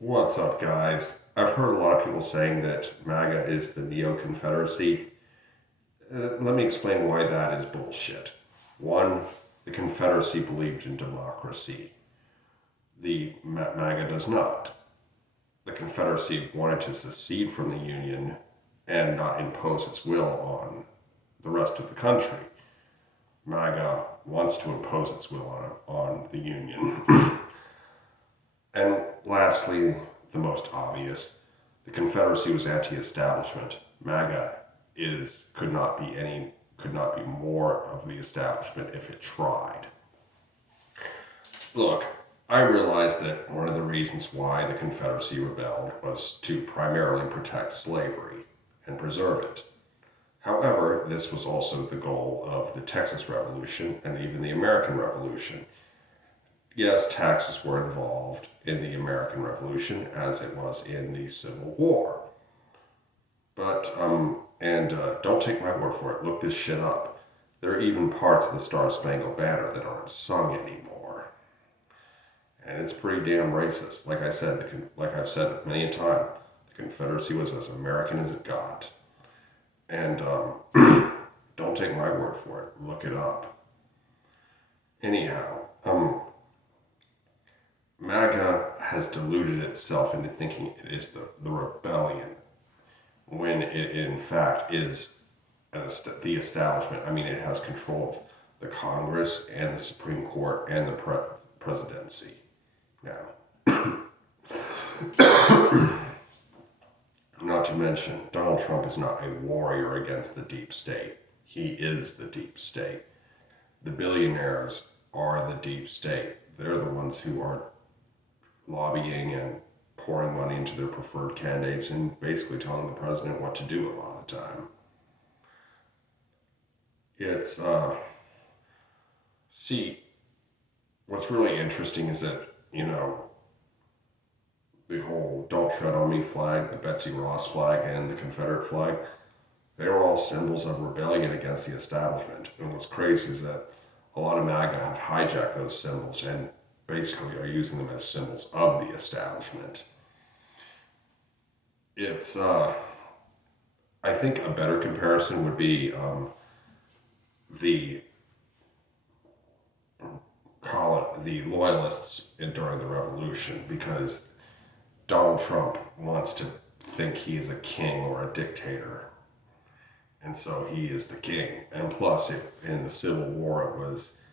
What's up, guys? I've heard a lot of people saying that MAGA is the Neo-Confederacy. Let me explain why that is bullshit. One, the Confederacy believed in democracy. The MAGA does not. The Confederacy wanted to secede from the Union and not impose its will on the rest of the country. MAGA wants to impose its will on the Union. And lastly, the most obvious, the Confederacy was anti-establishment. MAGA could not be more of the establishment if it tried. Look, I realize that one of the reasons why the Confederacy rebelled was to primarily protect slavery and preserve it. However, this was also the goal of the Texas Revolution and even the American Revolution. Yes, taxes were involved in the American Revolution as it was in the Civil War. But, don't take my word for it, look this shit up. There are even parts of the Star-Spangled Banner that aren't sung anymore. And it's pretty damn racist. Like I've said many a time, the Confederacy was as American as it got. And, don't take my word for it, look it up. Anyhow, MAGA has deluded itself into thinking it is the rebellion, when it in fact is the establishment. I mean, it has control of the Congress and the Supreme Court and the presidency. Now, not to mention, Donald Trump is not a warrior against the deep state. He is the deep state. The billionaires are the deep state. They're the ones who are lobbying and pouring money into their preferred candidates and basically telling the president what to do a lot of the time. It's, what's really interesting is that, the whole Don't Tread on Me flag, the Betsy Ross flag, and the Confederate flag, they were all symbols of rebellion against the establishment. And what's crazy is that a lot of MAGA have hijacked those symbols and basically are using them as symbols of the establishment. It's, I think a better comparison would be the loyalists during the Revolution, because Donald Trump wants to think he is a king or a dictator. And so he is the king. And plus, in the Civil War, it was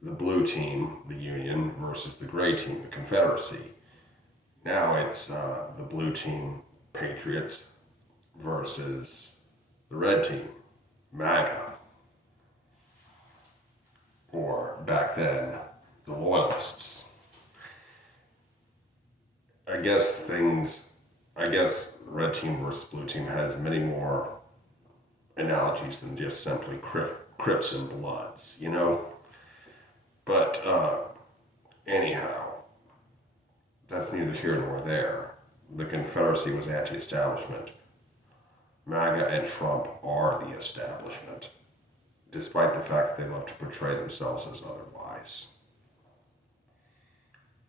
the blue team, the Union, versus the gray team, the Confederacy. Now it's the blue team, Patriots, versus the red team, MAGA. Or back then, the Loyalists. I guess red team versus blue team has many more analogies than just simply Crips and Bloods, But, anyhow, that's neither here nor there. The Confederacy was anti-establishment. MAGA and Trump are the establishment, despite the fact that they love to portray themselves as otherwise.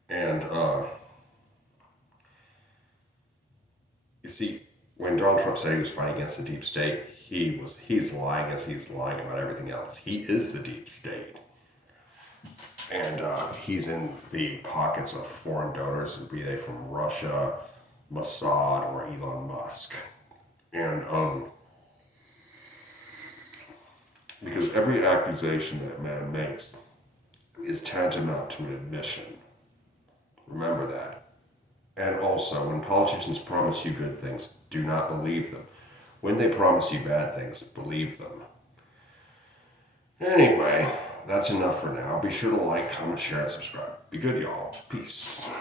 And, you see, when Donald Trump said he was fighting against the deep state, he's lying as he's lying about everything else. He is the deep state. And he's in the pockets of foreign donors, be they from Russia, Mossad, or Elon Musk. And because every accusation that man makes is tantamount to an admission. Remember that. And also, when politicians promise you good things, do not believe them. When they promise you bad things, believe them. Anyway, that's enough for now. Be sure to like, comment, share, and subscribe. Be good, y'all. Peace.